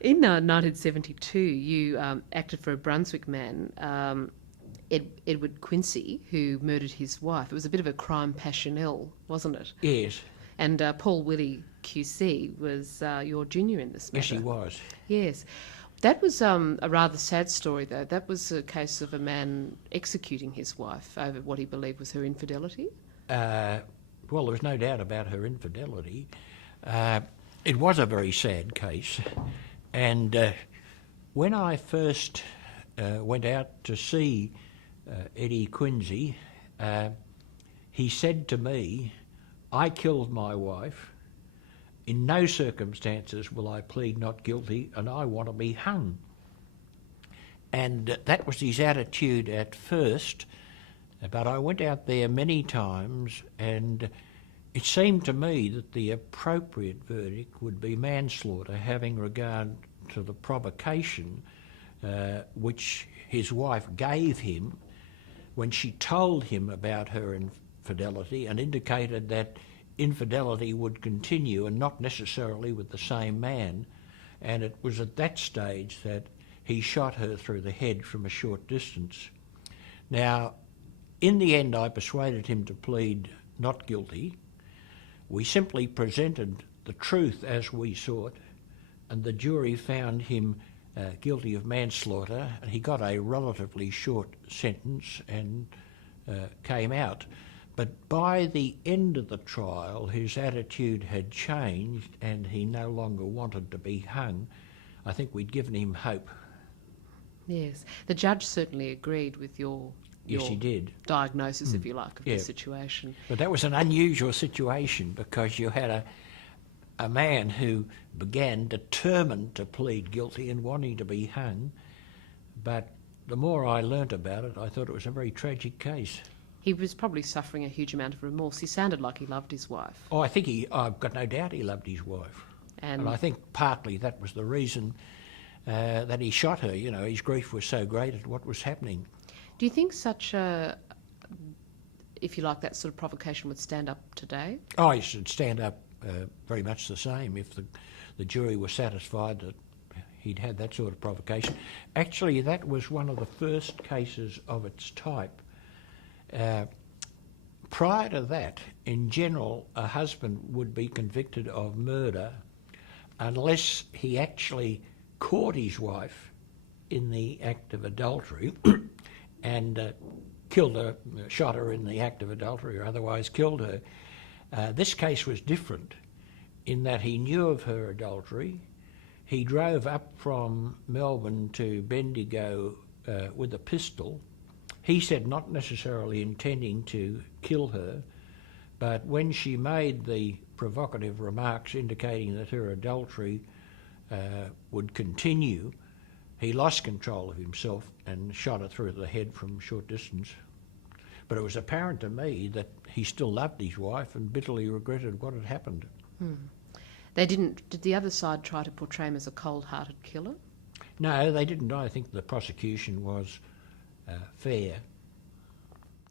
In 1972, you acted for a Brunswick man, Edward Quincy, who murdered his wife. It was a bit of a crime passionel, wasn't it? Yes, And Paul Willie QC was your junior in this matter. yes, he was. Yes. That was a rather sad story, though. That was a case of a man executing his wife over what he believed was her infidelity. Well, there was no doubt about her infidelity. It was a very sad case, and when I first went out to see Eddie Quincy, he said to me, "I killed my wife. In no circumstances will I plead not guilty, and I want to be hung." And that was his attitude at first, but I went out there many times, and it seemed to me that the appropriate verdict would be manslaughter, having regard to the provocation which his wife gave him when she told him about her infidelity and indicated that infidelity would continue and not necessarily with the same man. And it was at that stage that he shot her through the head from a short distance. Now, in the end, I persuaded him to plead not guilty. We simply presented the truth as we saw it, and the jury found him guilty of manslaughter, and he got a relatively short sentence and came out. But by the end of the trial, his attitude had changed and he no longer wanted to be hung. I think we'd given him hope. Yes. The judge certainly agreed with your Yes, he did. diagnosis, if you like, of the situation. But that was an unusual situation because you had a man who began determined to plead guilty and wanting to be hung. But the more I learnt about it, I thought it was a very tragic case. He was probably suffering a huge amount of remorse. He sounded like he loved his wife. Oh, I've got no doubt he loved his wife. And I think partly that was the reason that he shot her. You know, his grief was so great at what was happening. Do you think such a, if you like, that sort of provocation would stand up today? Oh, it should stand up very much the same if the jury were satisfied that he'd had that sort of provocation. Actually, that was one of the first cases of its type. Prior to that, in general, a husband would be convicted of murder unless he actually caught his wife in the act of adultery and killed her, shot her in the act of adultery or otherwise killed her. This case was different in that he knew of her adultery. He drove up from Melbourne to Bendigo with a pistol. He said not necessarily intending to kill her, but when she made the provocative remarks indicating that her adultery would continue, he lost control of himself and shot her through the head from a short distance. But it was apparent to me that he still loved his wife and bitterly regretted what had happened. Did the other side try to portray him as a cold-hearted killer? No, they didn't. I think the prosecution was fair